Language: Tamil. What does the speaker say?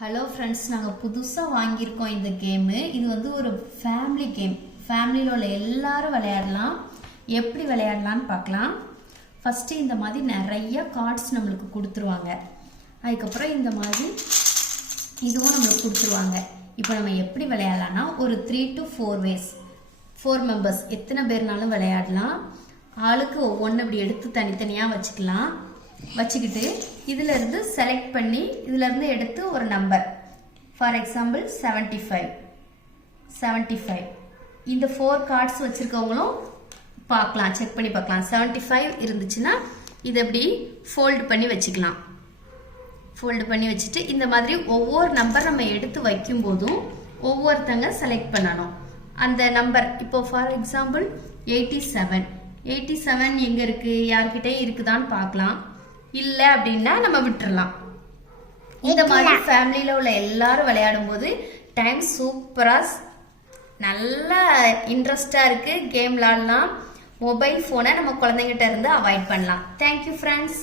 ஹலோ ஃப்ரெண்ட்ஸ், நாங்கள் புதுசாக வாங்கியிருக்கோம் இந்த கேமு. இது வந்து ஒரு ஃபேமிலி கேம். ஃபேமிலியில் உள்ள எல்லாரும் விளையாடலாம். எப்படி விளையாடலான்னு பார்க்கலாம். ஃபஸ்ட்டு இந்த மாதிரி நிறைய கார்ட்ஸ் நம்மளுக்கு கொடுத்துருவாங்க. அதுக்கப்புறம் இந்த மாதிரி இதுவும் நம்மளுக்கு கொடுத்துருவாங்க. இப்போ நம்ம எப்படி விளையாடலாம்னா ஒரு 3 to 4 ways, 4 members எத்தனை பேர்னாலும் விளையாடலாம். ஆளுக்கு ஒவ்வொன்று இப்படி எடுத்து தனித்தனியாக வச்சுக்கலாம். வச்சுக்கிட்டு இதிலிருந்து செலக்ட் பண்ணி இதிலிருந்து எடுத்து ஒரு நம்பர், ஃபார் எக்ஸாம்பிள் 75 இந்த 4 கார்ட்ஸ் வச்சுருக்கவங்களும் பார்க்கலாம், செக் பண்ணி பார்க்கலாம். 75 இருந்துச்சுன்னா இதை எப்படி ஃபோல்டு பண்ணி வச்சுக்கலாம். ஃபோல்டு பண்ணி வச்சுட்டு இந்த மாதிரி ஒவ்வொரு நம்பர் நம்ம எடுத்து வைக்கும்போதும் ஒவ்வொருத்தங்க செலக்ட் பண்ணணும் அந்த நம்பர். இப்போ ஃபார் எக்ஸாம்பிள் 87 எங்கே இருக்குது, யார்கிட்டே இருக்குதான்னு பார்க்கலாம். இல்லை அப்படின்னா நம்ம விட்டுறலாம். இந்த மாதிரி ஃபேமிலியில் உள்ள எல்லாரும் விளையாடும் போது டைம் சூப்பராக நல்லா இன்ட்ரெஸ்டாக இருக்குது. கேம் விளாடலாம். மொபைல் ஃபோனை நம்ம குழந்தைங்கிட்ட இருந்து அவாய்ட் பண்ணலாம். Thank you friends.